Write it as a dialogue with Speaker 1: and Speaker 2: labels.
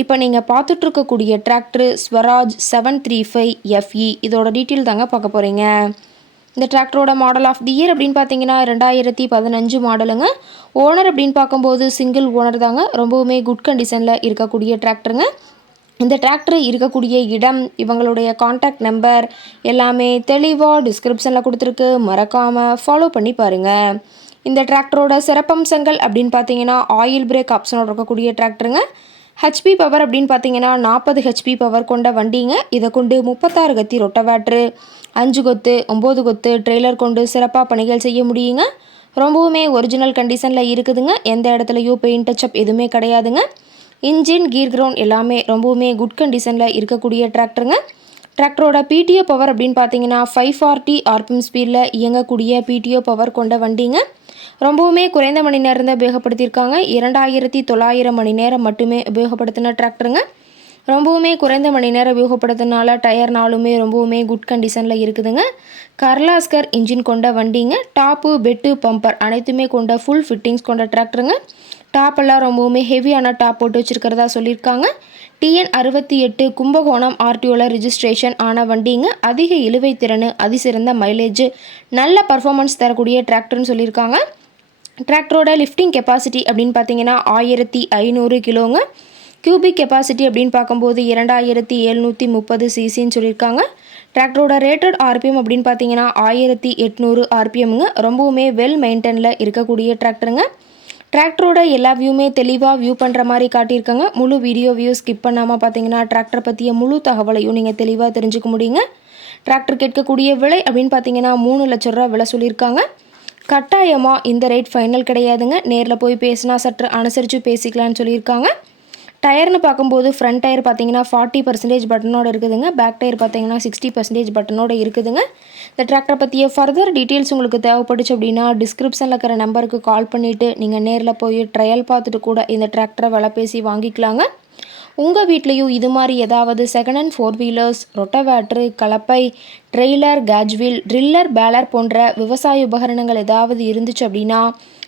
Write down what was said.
Speaker 1: இப்போ நீங்கள் பார்த்துட்ருக்கக்கூடிய tractor Swaraj seven three five FE இதோட டீட்டெயில் தாங்க பார்க்க போகிறீங்க இந்த டிராக்டரோட மாடல் ஆஃப் தி இயர் அப்படின்னு பார்த்தீங்கன்னா ரெண்டாயிரத்தி பதினஞ்சு மாடலுங்க ஓனர் அப்படின்னு பார்க்கும்போது சிங்கிள் ஓனர் தாங்க. ரொம்பவுமே குட் கண்டிஷனில் இருக்கக்கூடிய டிராக்டருங்க இந்த டிராக்டர் இருக்கக்கூடிய இடம் இவங்களுடைய காண்டாக்ட் நம்பர் எல்லாமே தெளிவாக டிஸ்கிரிப்ஷனில் கொடுத்துருக்கு. மறக்காமல் ஃபாலோ பண்ணி பாருங்கள் இந்த டிராக்டரோட சிறப்பம்சங்கள் அப்படின்னு பார்த்தீங்கன்னா ஆயில் பிரேக் ஆப்ஷனோட இருக்கக்கூடிய டிராக்டருங்க ஹெச்பி பவர் அப்படின்னு பார்த்தீங்கன்னா நாற்பது ஹெச்பி பவர் கொண்ட வண்டிங்க. இதை கொண்டு முப்பத்தாறு கத்தி ரொட்டவேட்ரு அஞ்சு கொத்து ஒம்பது கொத்து ட்ரெய்லர் கொண்டு சிறப்பாக பணிகள் செய்ய முடியுங்க. ரொம்பவுமே ஒரிஜினல் கண்டிஷனில் இருக்குதுங்க. எந்த இடத்துலையும் பெயிண்ட் டச்சப் எதுவுமே கிடையாதுங்க. இன்ஜின் கீர் கிரவுண்ட் எல்லாமே ரொம்பவுமே குட் கண்டிஷனில் இருக்கக்கூடிய டிராக்டருங்க டிராக்டரோட பிடிஓ பவர் அப்படின்னு பார்த்தீங்கன்னா ஃபைவ் ஃபார்ட்டி ஆர்பிஎம் ஸ்பீடில் இயங்கக்கூடிய பிடிஓ பவர் கொண்ட வண்டிங்க. ரொம்பவுமே குறைந்த மணி நேரம் தான் உபயோகப்படுத்தியிருக்காங்க. இரண்டாயிரத்தி தொள்ளாயிரம் மணி நேரம் மட்டுமே உபயோகப்படுத்தின டிராக்டருங்க. ரொம்பவுமே குறைந்த மணி நேரம் உபயோகப்படுத்தினால டயர் நாளுமே ரொம்பவுமே குட் கண்டிஷனில் இருக்குதுங்க. கர்லாஸ்கர் இன்ஜின் கொண்ட வண்டிங்க. டாப்பு பெட்டு பம்பர் அனைத்துமே கொண்ட ஃபுல் ஃபிட்டிங்ஸ் கொண்ட டிராக்டருங்க. டாப்பெல்லாம் ரொம்பவுமே ஹெவியான டாப் போட்டு வச்சுருக்கிறதா சொல்லியிருக்காங்க. டிஎன் அறுபத்தி எட்டு கும்பகோணம் ஆர்டிஓவில் ரிஜிஸ்ட்ரேஷன் ஆன வண்டிங்க அதிக இழுவை திறன் அதிசிறந்த மைலேஜ் நல்ல பர்ஃபார்மன்ஸ் தரக்கூடிய டிராக்டர்னு சொல்லியிருக்காங்க. டிராக்டரோட லிஃப்டிங் கெப்பாசிட்டி அப்படின்னு பார்த்தீங்கன்னா ஆயிரத்தி ஐநூறு கிலோங்க. கியூபிக் கெப்பாசிட்டி அப்படின்னு பார்க்கும்போது இரண்டாயிரத்தி எழுநூற்றி முப்பது சிசின்னு சொல்லியிருக்காங்க. டிராக்டரோட ரேட்டட் ஆர்பிஎம் அப்படின்னு பார்த்தீங்கன்னா ஆயிரத்தி எட்நூறு ஆர்பிஎம்ங்க. ரொம்பவுமே வெல் மெயின்டெனில் இருக்கக்கூடிய டிராக்டருங்க. டிராக்டரோட எல்லா வியூமே தெளிவாக வியூ பண்ணுற மாதிரி காட்டியிருக்காங்க. முழு வீடியோ வியூ ஸ்கிப் பண்ணாமல் பார்த்தீங்கன்னா டிராக்டர் பற்றிய முழு தகவலையும் நீங்கள் தெளிவாக தெரிஞ்சுக்க முடியுங்க. டிராக்டர் கேட்கக்கூடிய விலை அப்படின்னு பார்த்தீங்கன்னா மூணு லட்ச ரூபா விலை சொல்லியிருக்காங்க. கட்டாயமாக இந்த ரேட் ஃபைனல் கிடையாதுங்க. நேரில் போய் பேசினா சற்று அனுசரித்து பேசிக்கலான்னு சொல்லியிருக்காங்க. டயர்னு பார்க்கும்போது ஃப்ரண்ட் டயர் பார்த்தீங்கன்னா ஃபார்ட்டி பர்சன்டேஜ் பட்டனோட இருக்குதுங்க. பேக் டயர் பார்த்தீங்கன்னா சிக்ஸ்டி பர்சன்டேஜ் பட்டனோட இருக்குதுங்க. இந்த டிராக்டரை பற்றிய ஃபர்தர் டீட்டெயில்ஸ் உங்களுக்கு தேவைப்படுச்சு அப்படின்னா டிஸ்கிரிப்ஷனில் இருக்கிற நம்பருக்கு கால் பண்ணிவிட்டு நீங்கள் நேரில் போய் ட்ரையல் பார்த்துட்டு கூட இந்த டிராக்டரை விலை பேசி வாங்கிக்கலாங்க. உங்கள் வீட்லேயும் இது மாதிரி ஏதாவது second hand four wheelers rotavator கலப்பை trailer cage wheel driller baler போன்ற விவசாய உபகரணங்கள் ஏதாவது இருந்துச்சு அப்படின்னா